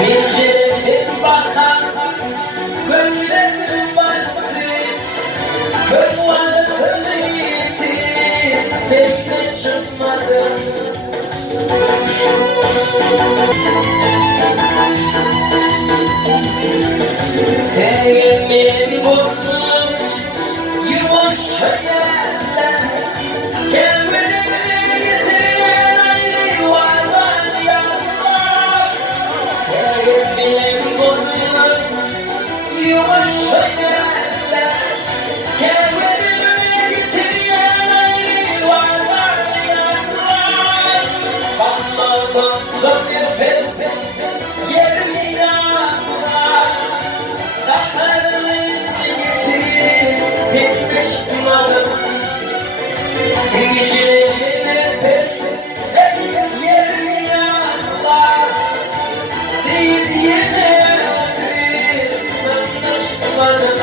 Pencereye bakan gönlüm battı, kırmızı gitti, tek de çıkmadı. Teğenin burnum yavaşça yerler, kendini getiren ayrı var yanlar. Teğenin burnum yavaşça yerler, kendini getiren ayrı var yanlar. Bamba bamba efendim yerini yanlar. Sakarını getirip yetişmadım. Diyeceğini hep yerini yanlar. Değil yeter anlaşmadım.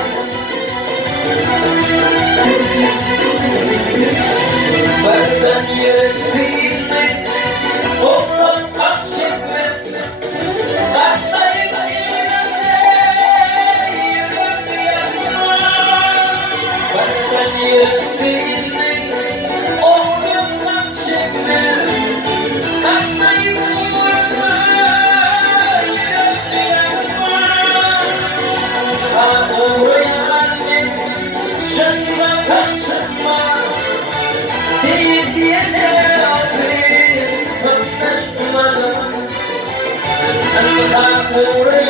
Vardan yürüdüğümde topraktan çekme. Saklayıp I'm